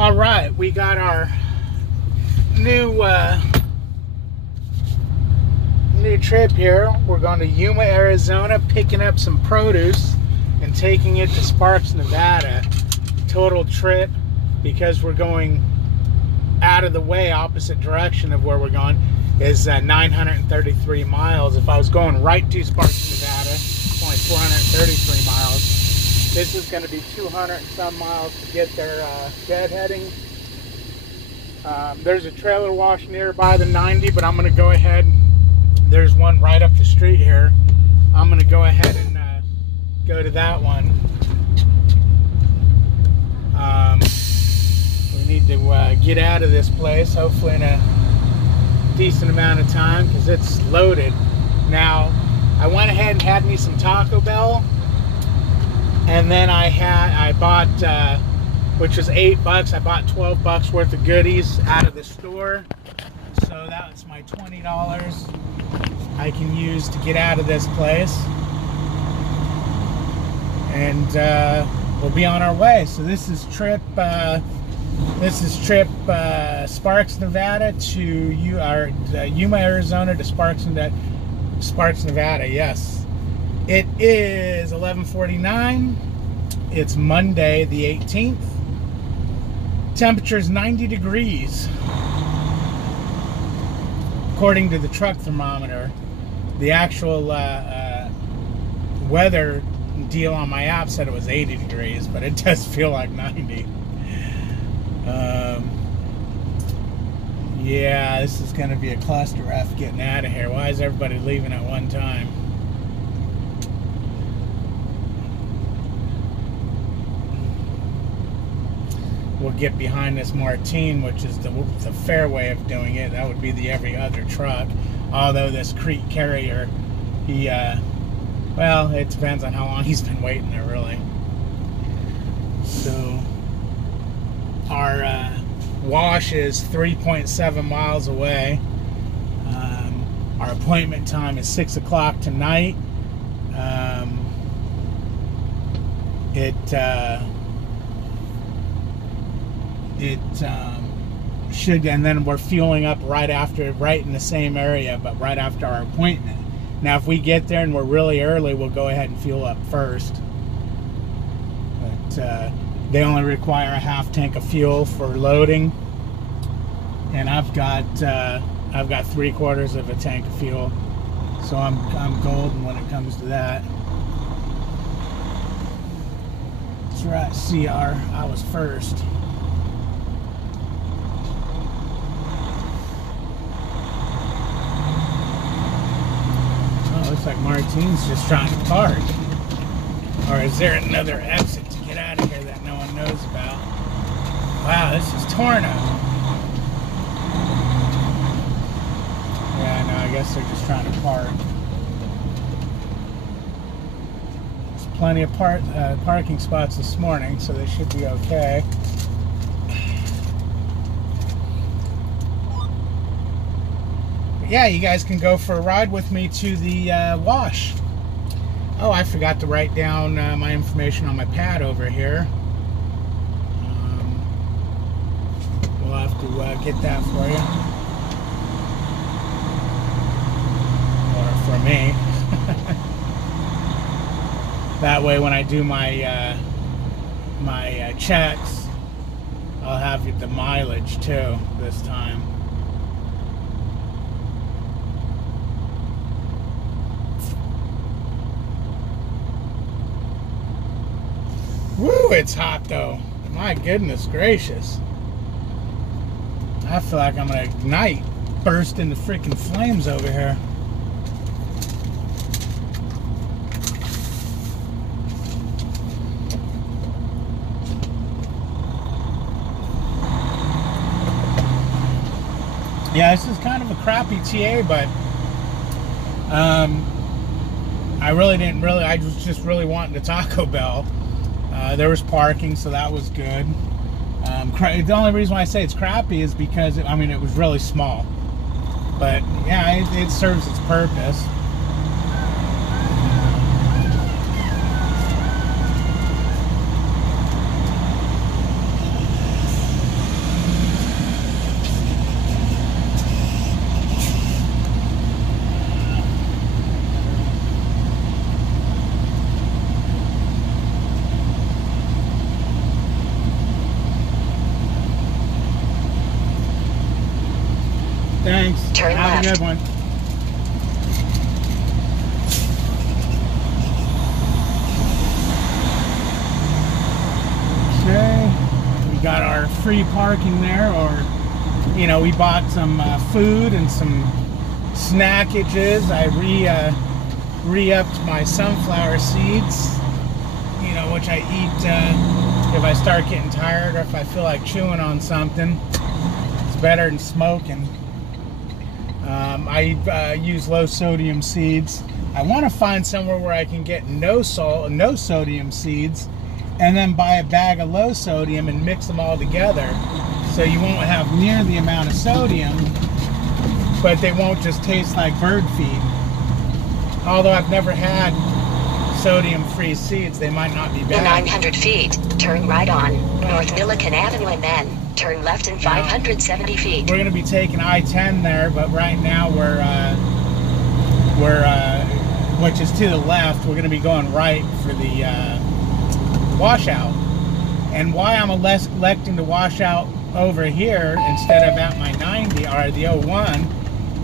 All right, we got our new trip here. We're going to Yuma, Arizona, picking up some produce and taking it to Sparks, Nevada. Total trip, because we're going out of the way, opposite direction of where we're going, is 933 miles. If I was going right to Sparks, Nevada, it's only 433 miles. This is going to be 200 and some miles to get there deadheading. There's a trailer wash nearby the 90, but I'm going to go ahead. There's one right up the street here. I'm going to go ahead and go to that one. We need to get out of this place, hopefully in a decent amount of time, because it's loaded. Now, I went ahead and had me some Taco Bell, and then I bought, which was $8. I bought $12 worth of goodies out of the store. So that's my $20 I can use to get out of this place. And we'll be on our way. So this is trip Sparks, Nevada to Yuma, Arizona to Sparks, Nevada. Yes, it is 11:49. It's Monday the 18th. Temperature is 90 degrees according to the truck thermometer. The actual weather deal on my app said it was 80 degrees, but it does feel like 90. Yeah, this is going to be a cluster F getting out of here. Why is everybody leaving at one time? We'll get behind this Martine, which is the fair way of doing it. That would be the every other truck. Although this Crete carrier, he, well, it depends on how long he's been waiting there, really. So, our wash is 3.7 miles away. Our appointment time is 6 o'clock tonight. It should, and then we're fueling up right in the same area, but right after our appointment. Now, if we get there and we're really early, we'll go ahead and fuel up first. But they only require a half tank of fuel for loading, and I've got 3/4 of a tank of fuel, so I'm golden when it comes to that. That's right, CR. I was first. Looks like Martine's just trying to park. Or is there another exit to get out of here that no one knows about? Wow, this is torn up. Yeah, no, I guess they're just trying to park. There's plenty of parking spots this morning, so they should be okay. Yeah, you guys can go for a ride with me to the wash. Oh, I forgot to write down my information on my pad over here. We'll have to get that for you. Or for me. That way when I do my my checks, I'll have the mileage too this time. Woo, it's hot though. My goodness gracious. I feel like I'm gonna ignite, burst into freaking flames over here. Yeah, this is kind of a crappy TA, but I was just really wanting the Taco Bell. There was parking, so that was good. The only reason why I say it's crappy is because, it was really small. But, yeah, it serves its purpose. Thanks. Turn Have left. a good one. Okay. We got our free parking there, or, you know, we bought some food and some snackages. I re-upped my sunflower seeds, you know, which I eat if I start getting tired or if I feel like chewing on something. It's better than smoking. I use low sodium seeds. I want to find somewhere where I can get no salt, no sodium seeds, and then buy a bag of low sodium and mix them all together, so you won't have near the amount of sodium, but they won't just taste like bird feed. Although I've never had sodium-free seeds, they might not be bad. In 900 feet, turn right on North Milliken Avenue and then turn left in 570 feet. We're going to be taking I-10 there, but right now we're which is to the left. We're going to be going right for the washout. And why I'm electing to wash out over here instead of at my 90 or the 01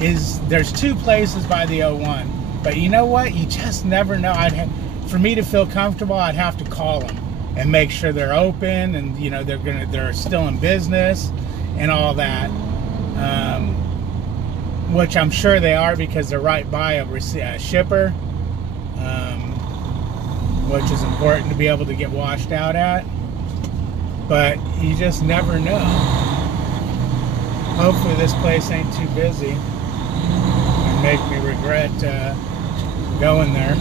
is there's two places by the 01. But you know what? You just never know. For me to feel comfortable, I'd have to call them and make sure they're open and, you know, they're still in business and all that. Which I'm sure they are because they're right by a shipper, which is important to be able to get washed out at. But you just never know. Hopefully this place ain't too busy and make me regret going there.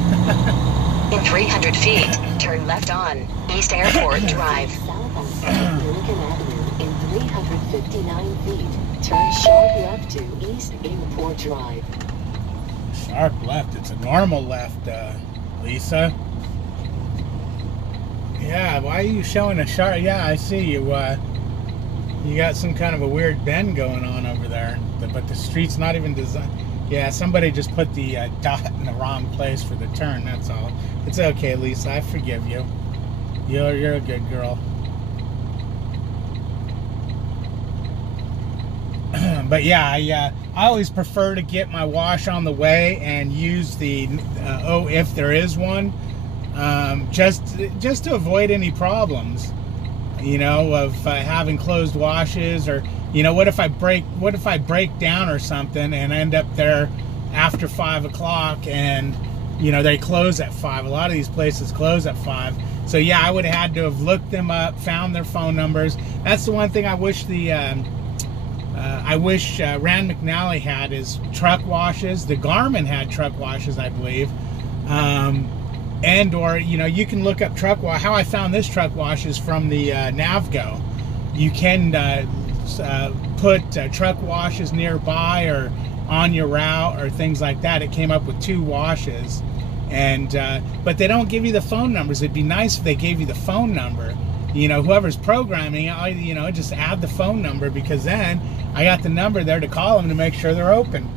In 300 feet, turn left on East Airport Drive. South on Milliken Avenue in 359 feet. Turn sharp left to East Airport Drive. Sharp left. It's a normal left, Lisa. Yeah, why are you showing a sharp? Yeah, I see you. You got some kind of a weird bend going on over there, but the street's not even designed. Yeah, somebody just put the dot in the wrong place for the turn, that's all. It's okay, Lisa, I forgive you. You're a good girl. But yeah, I always prefer to get my wash on the way and use the, if there is one, just to avoid any problems, you know, of having closed washes, or, you know, what if I break down or something and end up there after 5 o'clock and, you know, they close at 5. A lot of these places close at 5. So yeah, I would have had to have looked them up, found their phone numbers. That's the one thing I wish Rand McNally had, is truck washes. The Garmin had truck washes, I believe. And or, you know, you can look up truck wash. How I found this truck wash is from the Navgo. You can put truck washes nearby or on your route or things like that. It came up with 2 washes, and but they don't give you the phone numbers. It'd be nice if they gave you the phone number. You know, whoever's programming, you know, just add the phone number, because then I got the number there to call them to make sure they're open.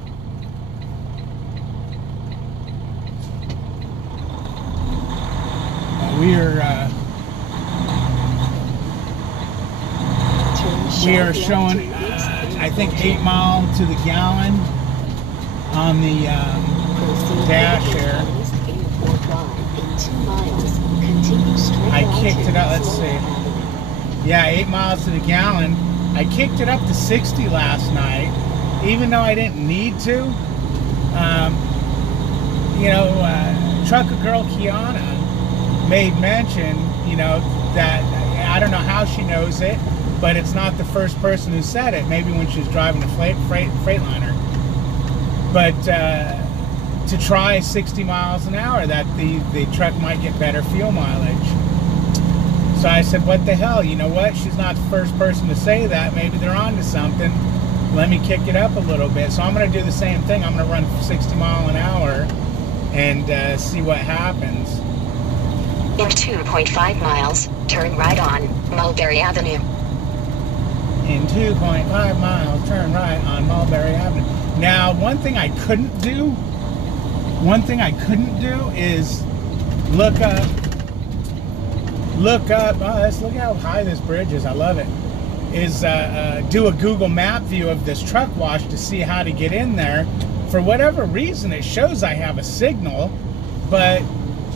We are showing, I think, 8 miles to the gallon on the dash here. I kicked it up, let's see. Yeah, 8 miles to the gallon. I kicked it up to 60 last night, even though I didn't need to. You know, Trucker Girl Kiana made mention, you know, that, I don't know how she knows it, but it's not the first person who said it. Maybe when she was driving a Freightliner. But to try 60 miles an hour, that the truck might get better fuel mileage. So I said, what the hell, you know what? She's not the first person to say that. Maybe they're onto something. Let me kick it up a little bit. So I'm going to do the same thing. I'm going to run 60 miles an hour and see what happens. In 2.5 miles, turn right on Mulberry Avenue. In 2.5 miles, turn right on Mulberry Avenue. Now, one thing I couldn't do is look up, oh, look how high this bridge is. I love it. do a Google Map view of this truck wash to see how to get in there. For whatever reason, it shows I have a signal, but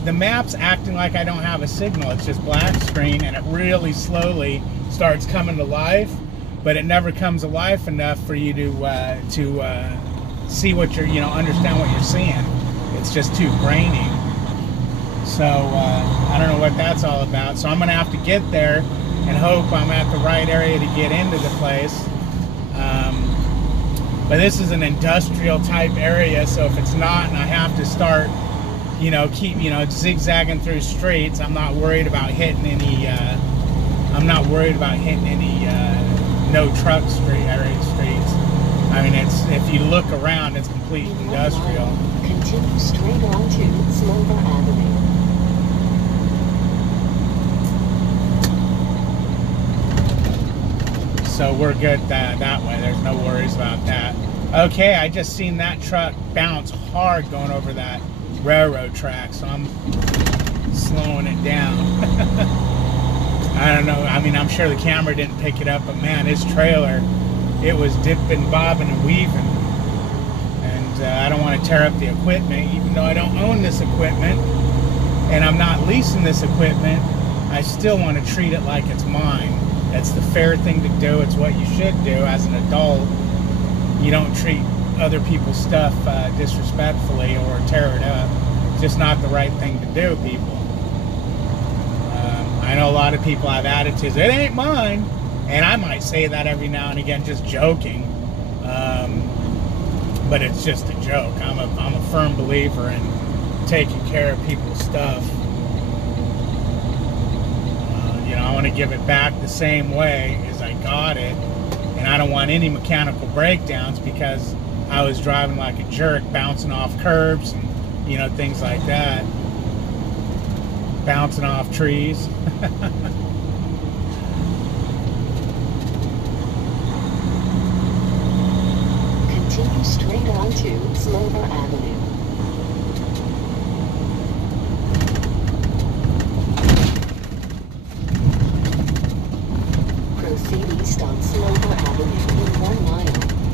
the map's acting like I don't have a signal. It's just black screen, and it really slowly starts coming to life, but it never comes to life enough for you to see what you're, understand what you're seeing. It's just too grainy. So I don't know what that's all about. So I'm gonna have to get there and hope I'm at the right area to get into the place. But this is an industrial type area, so if it's not and I have to start, keep, zigzagging through streets, I'm not worried about hitting any, no truck streets. I mean, if you look around, it's complete industrial. Continue straight on to Slover Avenue. So we're good that way. There's no worries about that. Okay, I just seen that truck bounce hard going over that railroad track, so I'm slowing it down. I don't know. I mean, I'm sure the camera didn't pick it up, but man, his trailer, it was dipping, bobbing, and weaving. And I don't want to tear up the equipment, even though I don't own this equipment and I'm not leasing this equipment. I still want to treat it like it's mine. It's the fair thing to do. It's what you should do as an adult. You don't treat other people's stuff disrespectfully or tear it up. It's just not the right thing to do, people. I know a lot of people have attitudes, it ain't mine. And I might say that every now and again, just joking. But it's just a joke. I'm a firm believer in taking care of people's stuff. I want to give it back the same way as I got it, and I don't want any mechanical breakdowns because I was driving like a jerk, bouncing off curbs and things like that, bouncing off trees. Continue straight on to Slover Avenue. Proceed east on Slover Avenue in 1 mile.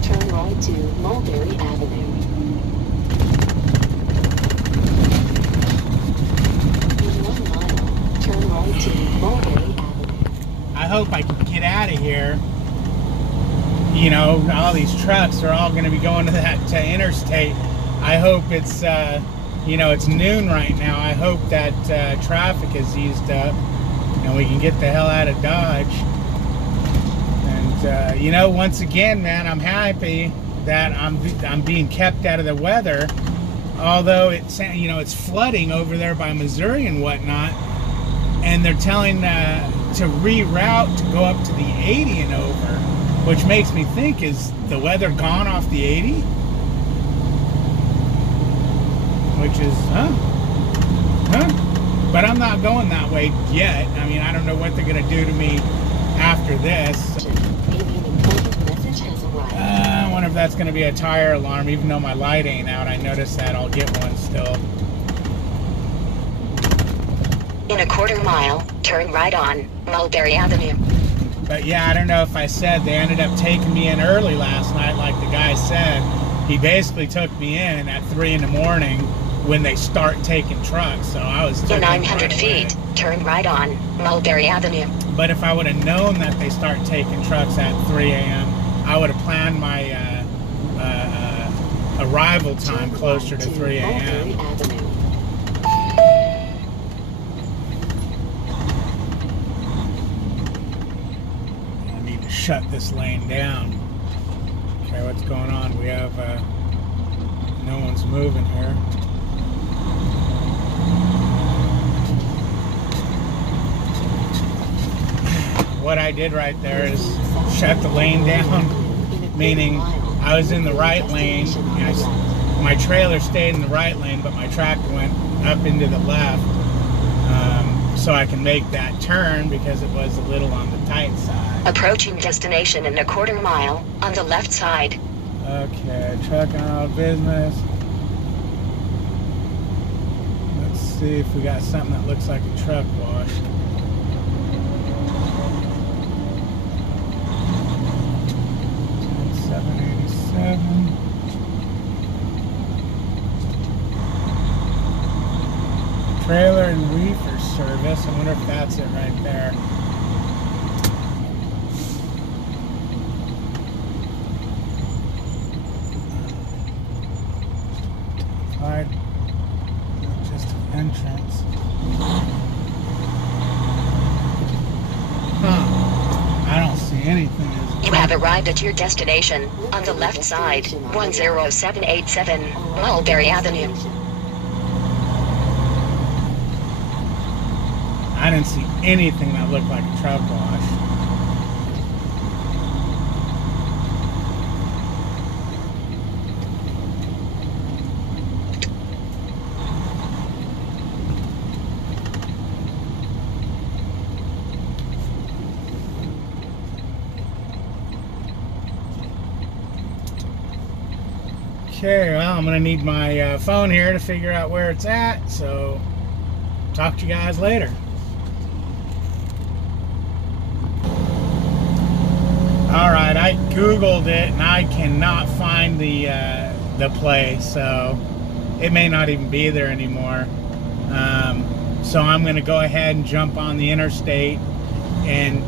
Turn right to Mulberry Avenue. In 1 mile, turn right to Mulberry Avenue. I hope I can get out of here. All these trucks are all going to be going to interstate. I hope it's, it's noon right now. I hope that traffic is eased up and we can get the hell out of Dodge. And, once again, man, I'm happy that I'm being kept out of the weather. Although it's, it's flooding over there by Missouri and whatnot. And they're telling to reroute to go up to the 80 and over. Which makes me think, is the weather gone off the 80? Which is, But I'm not going that way yet. I mean, I don't know what they're going to do to me after this. I wonder if that's going to be a tire alarm, even though my light ain't out. I noticed that. I'll get one still. In a 1/4 mile, turn right on Mulberry Avenue. But yeah, I don't know if I said they ended up taking me in early last night, like the guy said. He basically took me in at 3 in the morning when they start taking trucks. So I was in 900 feet, turn right on Mulberry Avenue. But if I would have known that they start taking trucks at 3 a.m., I would have planned my arrival time closer to 3 a.m. Shut this lane down. Okay, what's going on? We have no one's moving here. What I did right there is shut the lane down, meaning I was in the right lane. My trailer stayed in the right lane, but my tractor went up into the left, so I can make that turn because it was a little on the tight side. Approaching destination in a 1/4 mile on the left side. Okay, trucking out of business. Let's see if we got something that looks like a truck wash. anything is. You have arrived at your destination on the left side, 10787 Mulberry Avenue. I didn't see anything that looked like a truck wash. Okay, well, I'm gonna need my phone here to figure out where it's at, so talk to you guys later. Alright, I googled it and I cannot find the place, so it may not even be there anymore. So I'm gonna go ahead and jump on the interstate, and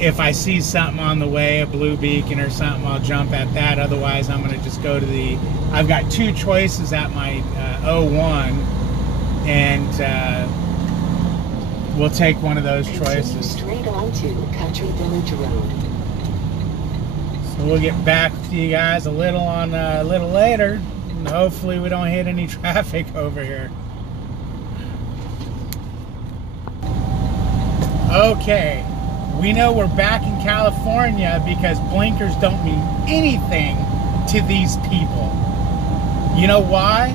if I see something on the way, a blue beacon or something, I'll jump at that. Otherwise, I'm going to just go to the... I've got two choices at my 01, and we'll take one of those choices. Straight on to Country Village Road. So we'll get back to you guys a little later. And hopefully we don't hit any traffic over here. Okay. We know we're back in California because blinkers don't mean anything to these people. You know why?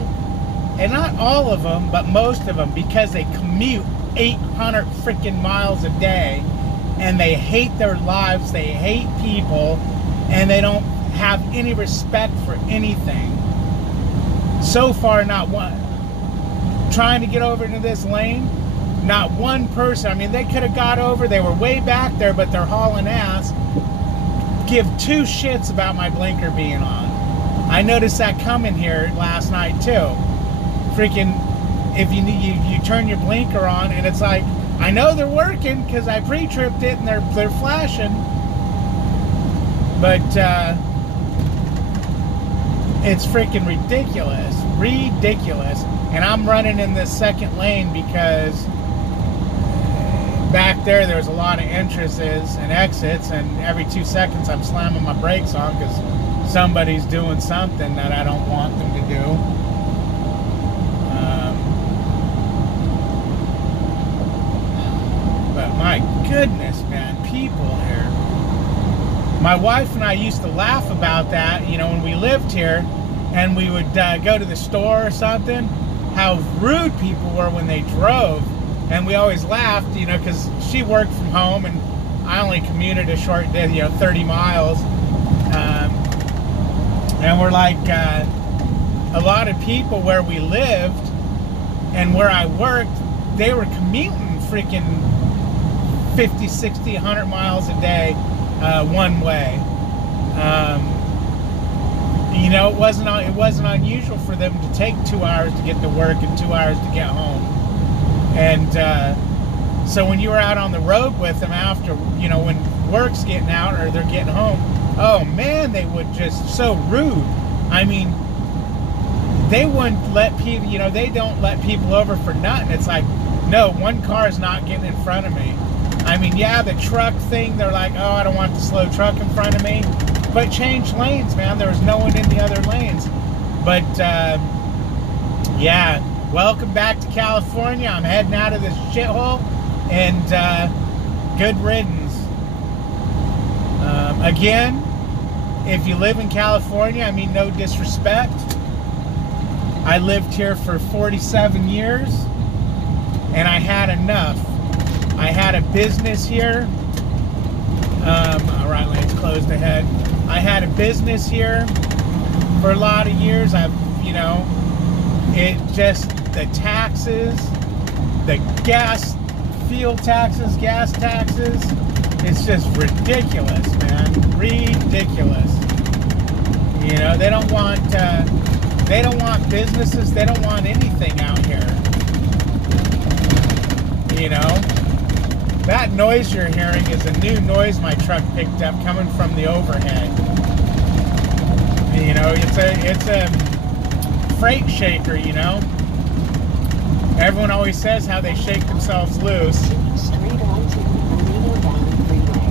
And not all of them, but most of them, because they commute 800 freaking miles a day, and they hate their lives, they hate people, and they don't have any respect for anything. So far, not one. Trying to get over into this lane, not one person. I mean, they could have got over. They were way back there, but they're hauling ass. Give two shits about my blinker being on. I noticed that coming here last night too. Freaking, if you turn your blinker on, and it's like, I know they're working because I pre-tripped it and they're flashing, but it's freaking ridiculous, And I'm running in this second lane because back there was a lot of entrances and exits, and every 2 seconds I'm slamming my brakes on because somebody's doing something that I don't want them to do. But my goodness, man, people here. My wife and I used to laugh about that, you know, when we lived here and we would go to the store or something, how rude people were when they drove. And we always laughed, you know, because she worked from home and I only commuted a short, 30 miles. And we're like, a lot of people where we lived and where I worked, they were commuting freaking 50, 60, 100 miles a day one way. You know, it wasn't unusual for them to take 2 hours to get to work and 2 hours to get home. And so when you were out on the road with them after, you know, when work's getting out or they're getting home, oh man, they would just so rude. I mean, they wouldn't let people, you know, they don't let people over for nothing. It's like, no, one car is not getting in front of me. I mean, yeah, the truck thing, they're like, oh, I don't want the slow truck in front of me. But change lanes, man. There was no one in the other lanes. But, yeah. Welcome back to California. I'm heading out of this shithole, and good riddance. Again, if you live in California, I mean, no disrespect. I lived here for 47 years, and I had enough. I had a business here. All right, lane's closed ahead. I had a business here for a lot of years. It just, the taxes, the gas, fuel taxes, gas taxes, it's just ridiculous, man. Ridiculous. You know, they don't want businesses, they don't want anything out here. You know, that noise you're hearing is a new noise my truck picked up coming from the overhead. You know, it's a freight shaker, you know. Everyone always says how they shake themselves loose. Straight on to Moreno Valley Freeway.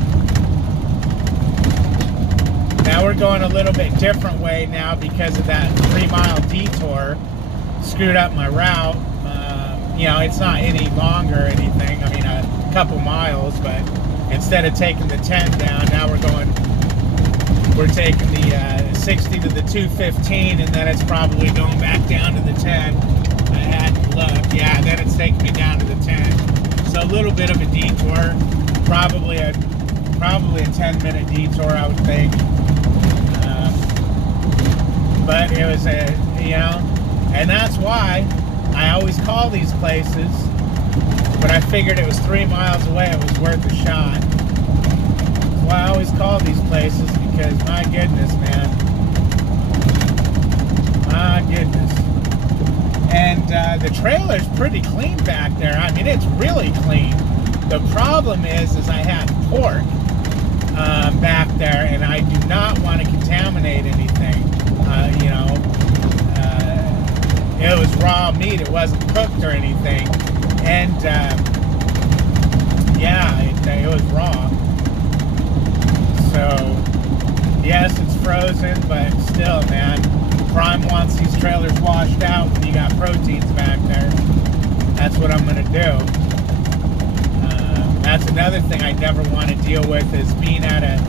we're going a little bit different way now because of that 3-mile detour. Screwed up my route. You know, it's not any longer or anything. I mean, a couple miles, but instead of taking the 10 down, now we're taking the 60 to the 215, and then it's probably going back down to the 10. I had to look. Yeah, then it's taking me down to the 10. So a little bit of a detour, probably a 10-minute detour, I would think. But it was and that's why I always call these places. But I figured it was 3 miles away, it was worth a shot. That's why I always call these places, because my goodness, man. My goodness. And the trailer's pretty clean back there. I mean, it's really clean. The problem is I had pork back there, and I do not want to contaminate anything. It was raw meat. It wasn't cooked or anything. And yeah, it was raw. So yes, it's frozen, but still, man, Prime wants these trailers washed out when you got proteins back there. That's what I'm gonna do. That's another thing I never want to deal with, is being at a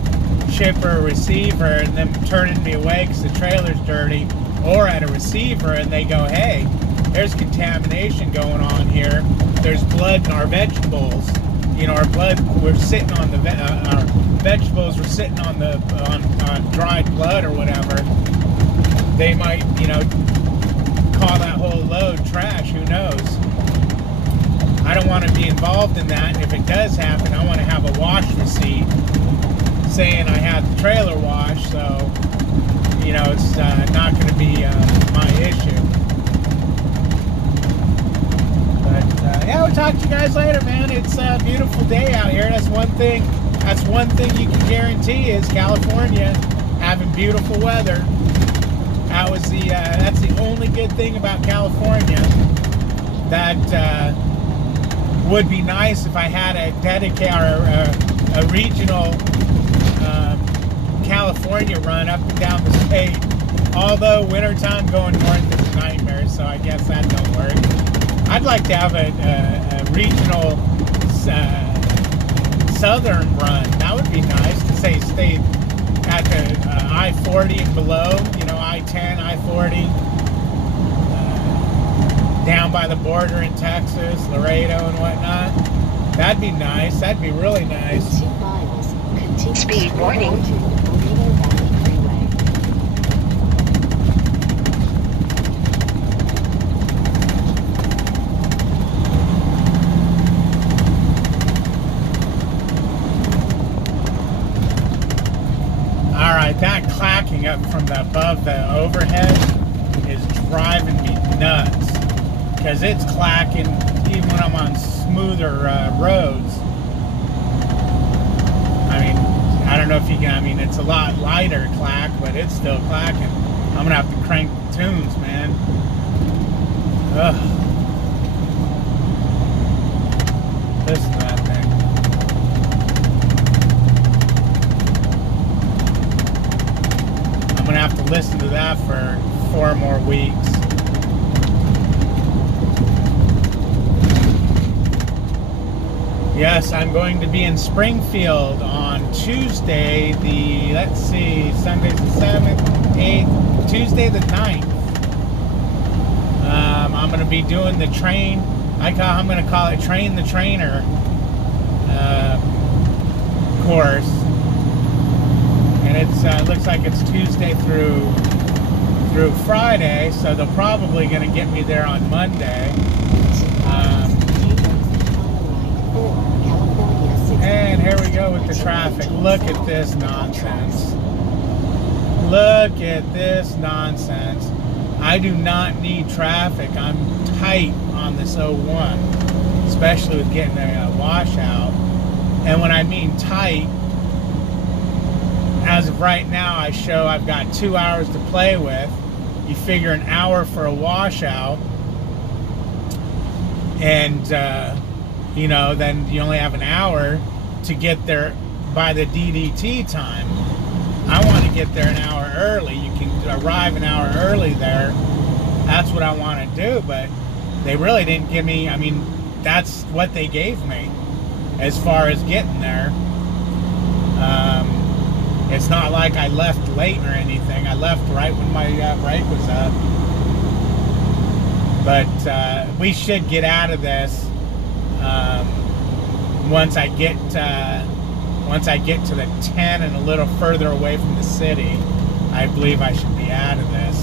shipper or receiver and them turning me away because the trailer's dirty, or at a receiver and they go, hey, there's contamination going on here. There's blood in our vegetables. You know, our blood, we're sitting on the, our vegetables were sitting on the, on dried blood or whatever. They might, you know, call that whole load trash, who knows? I don't want to be involved in that, and if it does happen, I want to have a wash receipt saying I had the trailer washed, so, you know, it's not going to be my issue. But, yeah, we'll talk to you guys later, man. It's a beautiful day out here. That's one thing you can guarantee, is California having beautiful weather. That's the only good thing about California. That would be nice if I had a dedicated or a regional California run up and down the state. Although wintertime going north is a nightmare, so I guess that don't work. I'd like to have a regional southern run. That would be nice to say stay at the I-40 and below, you know, I-10, I-40. Down by the border in Texas, Laredo and whatnot. That'd be nice. That'd be really nice. 2 miles. Continue Speed warning. to the Moreno Valley Freeway. All right, that clacking up from above the overhead is driving me nuts. Because it's clacking even when I'm on smoother roads. I mean, I don't know if you can, I mean, it's a lot lighter clack, but it's still clacking. I'm going to have to crank the tunes, man. Ugh. Listen to that thing. I'm going to have to listen to that for 4 more weeks. Yes, I'm going to be in Springfield on Tuesday, Sunday's the 7th, 8th, Tuesday the 9th. I'm going to be doing the train, I'm going to call it Train the Trainer course. And it looks like it's Tuesday through Friday, so they're probably going to get me there on Monday. And here we go with the traffic. Look at this nonsense. Look at this nonsense. I do not need traffic. I'm tight on this 01, especially with getting a washout. And when I mean tight, as of right now, I've got 2 hours to play with. You figure an hour for a washout, and you know, then you only have an hour to get there by the DDT time. I want to get there an hour early, you can arrive an hour early there. That's what I want to do, but they really didn't give me, I mean, that's what they gave me as far as getting there. It's not like I left late or anything. I left right when my break was up. But we should get out of this once I get to the 10 and a little further away from the city. I believe I should be out of this.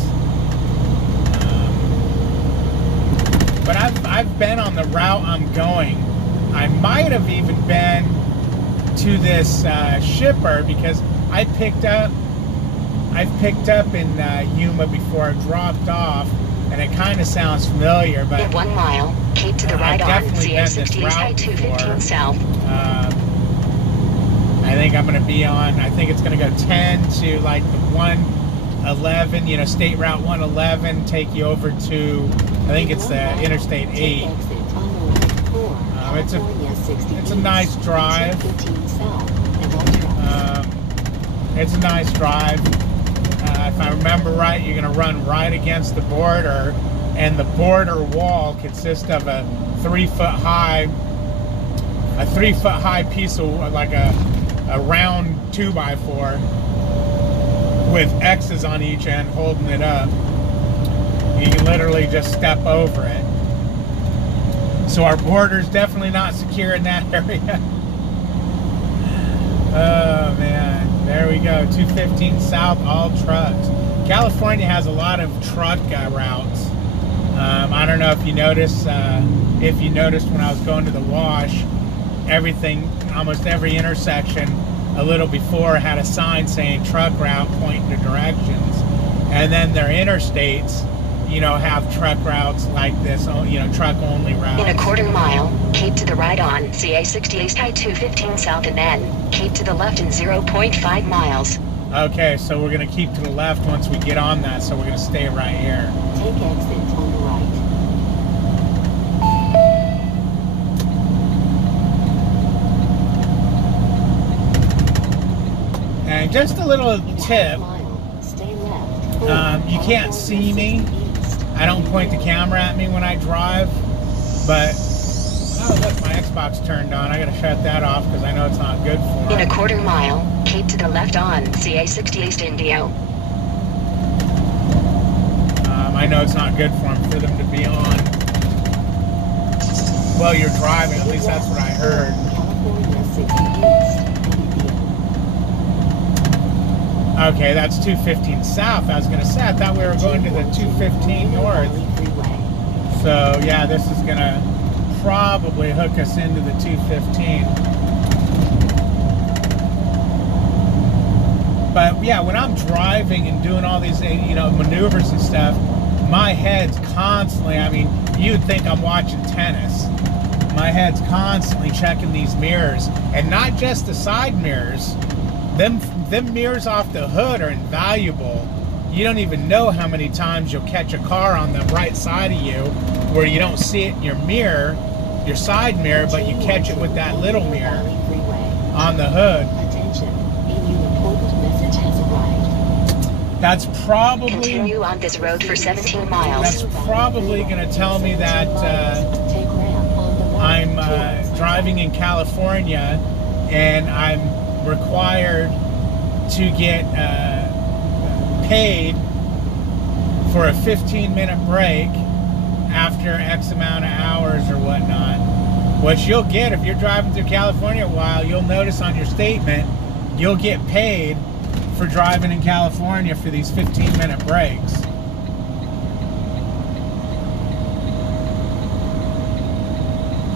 But I've been on the route I'm going. I might have even been to this shipper, because I've picked up in Yuma before I dropped off, and it kind of sounds familiar. But In 1 mile, keep to the right on CA60 East High 215 South. I think I'm going to be on, I think it's going to go 10 to like the 111, you know, State Route 111, take you over to, I think it's the Interstate 8. It's a nice drive. It's a nice drive. If I remember right, you're going to run right against the border, and the border wall consists of a 3-foot high piece of like a round 2x4 with X's on each end holding it up. You can literally just step over it. So our border's definitely not secure in that area. Oh man, there we go. 215 South, all trucks. California has a lot of truck routes. I don't know if you noticed. If you noticed when I was going to the wash, everything, almost every intersection, a little before had a sign saying truck route pointing to directions, and then their interstates, you know, have truck routes like this, you know, truck only routes. In a 1/4 mile, keep to the right on CA60 East High 215 South, and then keep to the left in 0.5 miles. Okay, so we're going to keep to the left once we get on that, so we're going to stay right here. Take exit on the right. And just a little In tip, 1/2 mile, stay left. you can't see me. I don't point the camera at me when I drive, but oh look, my Xbox turned on. I gotta shut that off because I know it's not good for In a it. 1/4 mile, keep to the left on CA60 East Indio. I know it's not good for them to be on while you're driving. At least that's what I heard. California 60 East. Okay, that's 215 South. I was gonna say, I thought we were going to the 215 North. So yeah, this is gonna probably hook us into the 215. But yeah, when I'm driving and doing all these, you know, maneuvers and stuff, my head's constantly, I mean, you'd think I'm watching tennis. My head's constantly checking these mirrors, and not just the side mirrors. Them mirrors off the hood are invaluable. You don't even know how many times you'll catch a car on the right side of you where you don't see it in your mirror, your side mirror, but you catch it with that little mirror on the hood. Attention, a new important message has arrived. That's probably, Continue on this road for 17 miles. that's probably going to tell me that Take ramp on the right. I'm driving in California and I'm required to get paid for a 15-minute break after X amount of hours or whatnot. What you'll get if you're driving through California a while, you'll notice on your statement, you'll get paid for driving in California for these 15-minute breaks.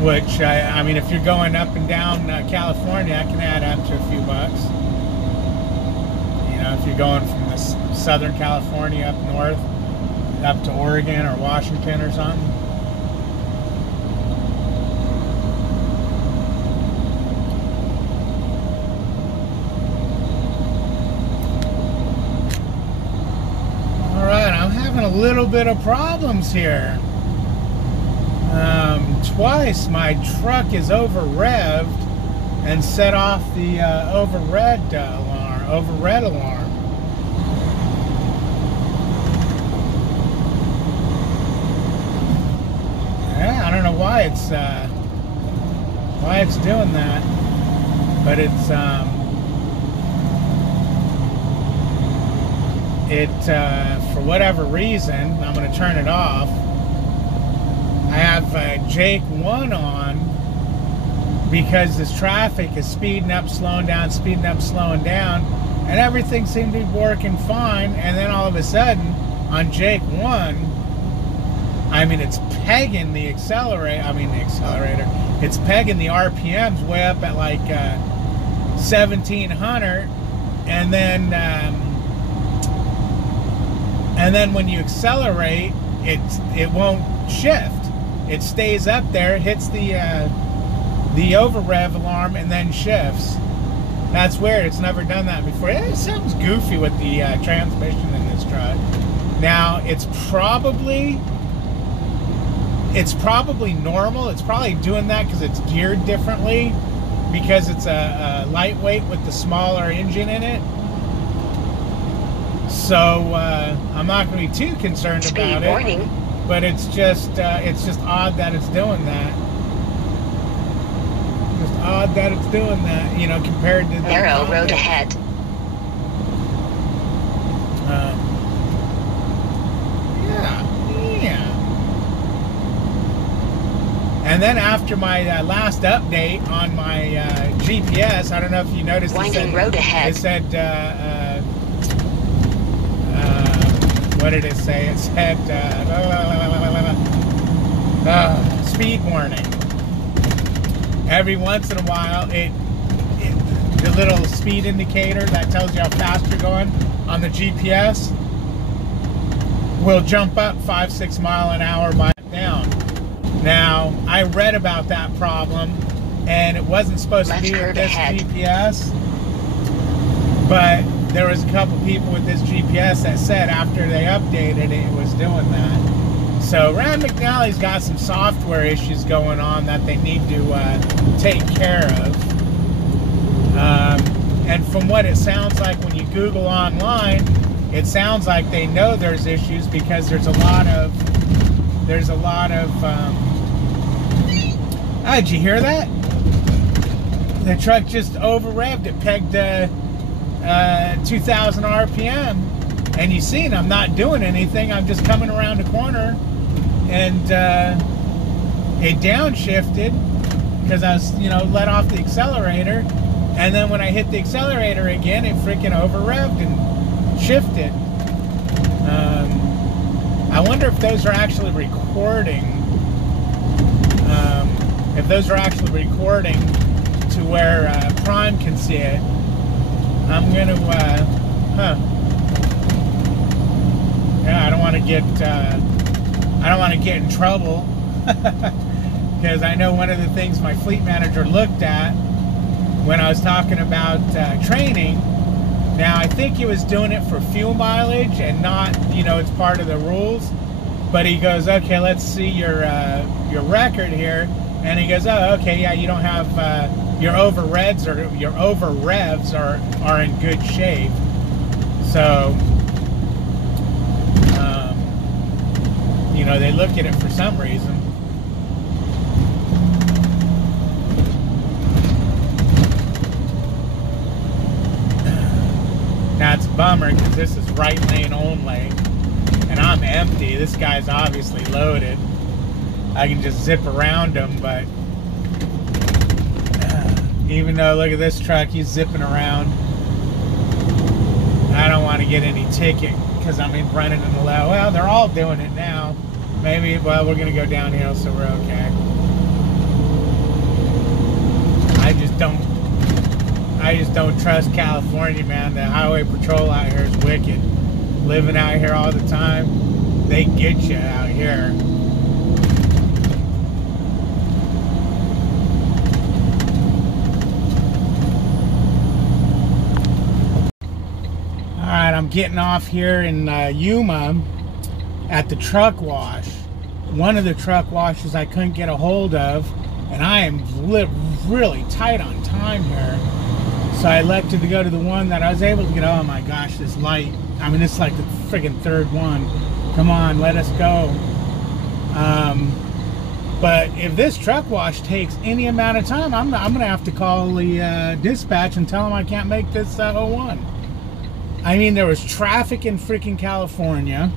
Which, I mean, if you're going up and down California, that can add up to a few bucks. You know, if you're going from the Southern California up north, up to Oregon or Washington or something. Alright, I'm having a little bit of problems here. Twice my truck is over revved and set off the overread alarm. Yeah, I don't know why it's doing that, but it's for whatever reason, I'm going to turn it off. I have Jake 1 on because this traffic is speeding up, slowing down, and everything seemed to be working fine. And then all of a sudden, on Jake 1, I mean, it's pegging the accelerator. It's pegging the RPMs way up at like 1700, and then when you accelerate, it won't shift. It stays up there, hits the over rev alarm, and then shifts. That's weird. It's never done that before. It sounds goofy with the transmission in this truck. Now it's probably normal. It's probably doing that because it's geared differently, because it's a lightweight with the smaller engine in it. So I'm not going to be too concerned about it. Warning. But it's just odd that it's doing that. Just odd that it's doing that, you know, compared to the Narrow road ahead. Yeah. And then after my last update on my GPS, I don't know if you noticed. Winding road ahead. It said, what did it say? It said speed warning. Every once in a while, the little speed indicator that tells you how fast you're going on the GPS will jump up 5-6 mile an hour back down. Now, I read about that problem, and it wasn't supposed to be with this GPS, but there was a couple people with this GPS that said after they updated it, it was doing that. So Rand McNally's got some software issues going on that they need to take care of. And from what it sounds like when you Google online, it sounds like they know there's issues because there's a lot of did you hear that? The truck just over revved. It pegged 2,000 RPM, and you seen I'm not doing anything. I'm just coming around the corner, and it downshifted because I was, let off the accelerator, and then when I hit the accelerator again, it freaking over revved and shifted. I wonder if those are actually recording. If those are actually recording to where Prime can see it. I'm gonna, yeah, I don't want to get in trouble because I know one of the things my fleet manager looked at when I was talking about training. Now, I think he was doing it for fuel mileage and not, it's part of the rules. But he goes, okay, let's see your record here. And he goes, oh, okay, yeah, you don't have your over revs are in good shape. So, they look at it for some reason. Now it's a bummer because this is right lane only, and I'm empty. This guy's obviously loaded. I can just zip around him, but even though, look at this truck, he's zipping around. I don't want to get any ticket because I'm running in the low. Well, they're all doing it now. Maybe, well, we're going to go downhill, so we're okay. I just don't trust California, man. The highway patrol out here is wicked. Living out here all the time, they get you out here. Alright, I'm getting off here in Yuma at the truck wash. One of the truck washes I couldn't get a hold of, and I am really tight on time here. So I elected to go to the one that I was able to get. Oh my gosh, this light. This is like the friggin' third one. Come on, let us go. But if this truck wash takes any amount of time, I'm going to have to call the dispatch and tell them I can't make this 01. I mean, there was traffic in freaking California.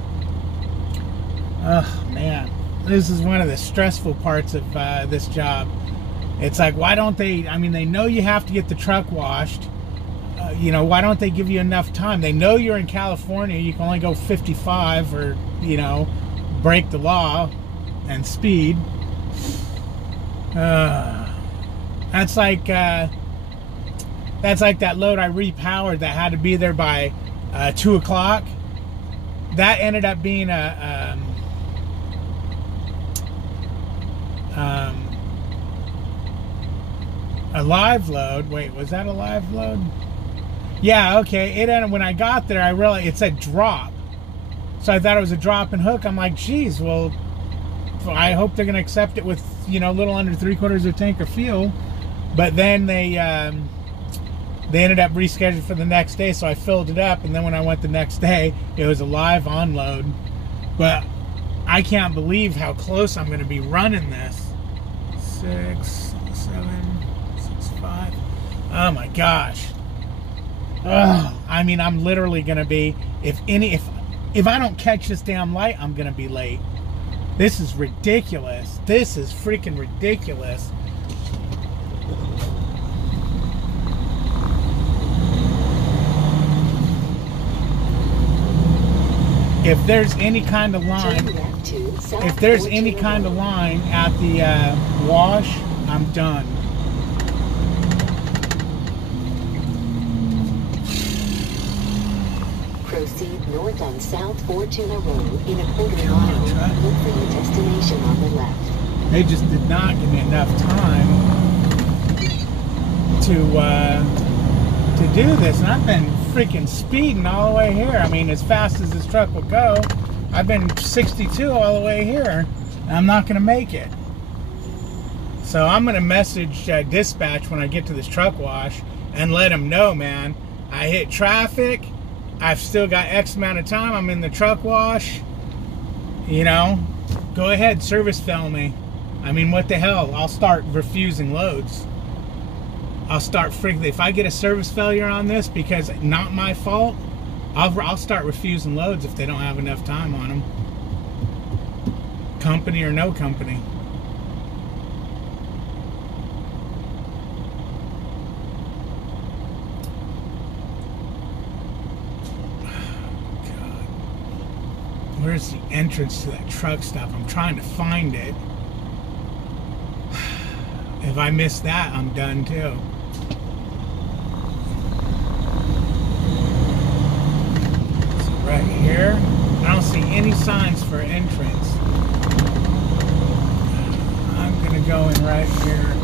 Oh, man. This is one of the stressful parts of this job. It's like, why don't they, I mean, they know you have to get the truck washed. You know, why don't they give you enough time? They know you're in California. You can only go 55 or, you know, break the law and speed. That's like that load I repowered that had to be there by 2 o'clock. That ended up being a live load. Wait, was that a live load? Yeah, okay. It ended when I got there. I realized it said drop, so I thought it was a drop and hook. I'm like, geez, well, I hope they're gonna accept it with, you know, a little under 3/4 of a tank of fuel. But then they ended up rescheduling for the next day, so I filled it up. And then when I went the next day, it was a live unload. But I can't believe how close I'm going to be running this. 6, 7, 6, 5. Oh my gosh. I mean, I'm literally going to be, if I don't catch this damn light, I'm going to be late. This is ridiculous. This is freaking ridiculous. If there's any kind of line, at the wash, I'm done. Proceed north on South Fortuna Road in a quarter mile. Look for your destination on the left. They just did not give me enough time to do this, and I've been freaking speeding all the way here. I mean, as fast as this truck will go. I've been 62 all the way here, and I'm not going to make it. So I'm going to message dispatch when I get to this truck wash and let them know, man, I hit traffic. I've still got X amount of time. I'm in the truck wash. You know, go ahead, service fail me. I mean, what the hell? I'll start refusing loads. I'll start freaking, if I get a service failure on this because not my fault, I'll start refusing loads if they don't have enough time on them. Company or no company. God. Where's the entrance to that truck stop? I'm trying to find it. If I miss that, I'm done too. Right here, I don't see any signs for entrance. I'm gonna go in right here.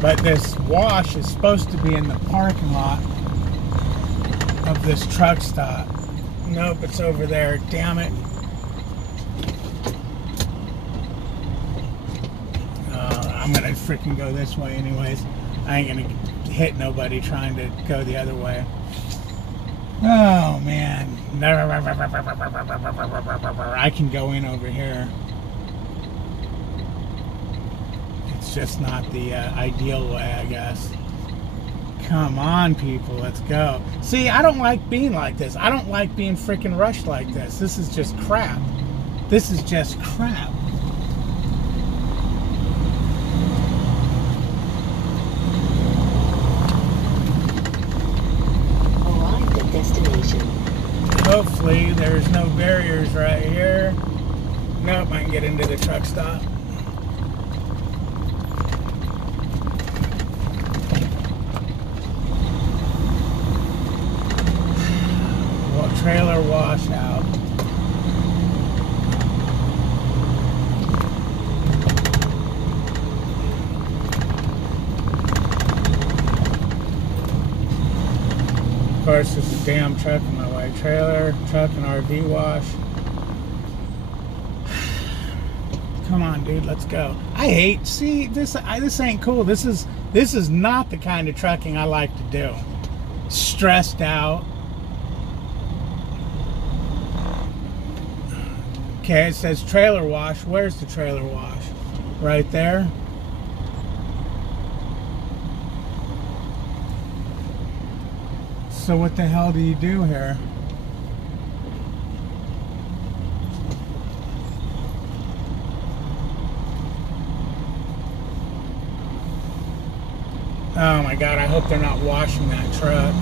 But this wash is supposed to be in the parking lot of this truck stop. Nope, it's over there. Damn it. I'm gonna freaking go this way anyways. I ain't gonna hit nobody trying to go the other way. Oh man, I can go in over here. It's just not the ideal way, I guess. Come on, people, let's go. See, I don't like being like this. I don't like being freaking rushed like this. This is just crap. This is just crap. Hopefully there's no barriers right here. Nope, I can get into the truck stop. Well, trailer washout. Of course, there's a damn truck in my way. Trailer, truck, and RV wash. Come on, dude, let's go. I hate, see, this ain't cool. This is not the kind of trucking I like to do. Stressed out. Okay, it says trailer wash. Where's the trailer wash? Right there. So what the hell do you do here? Oh my God, I hope they're not washing that truck.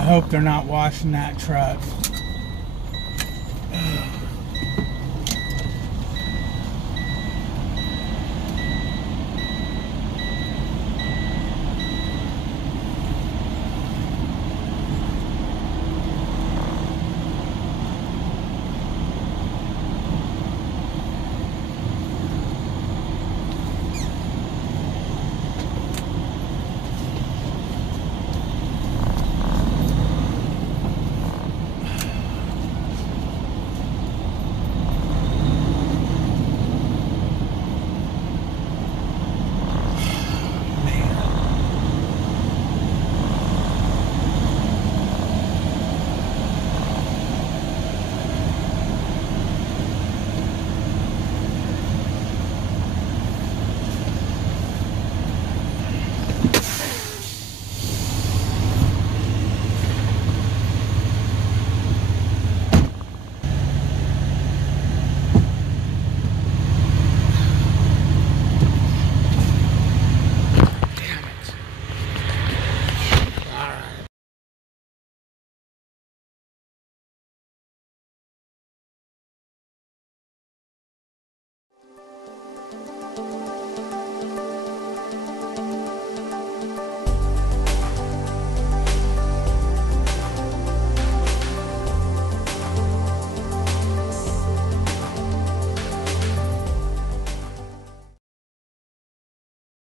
I hope they're not washing that truck.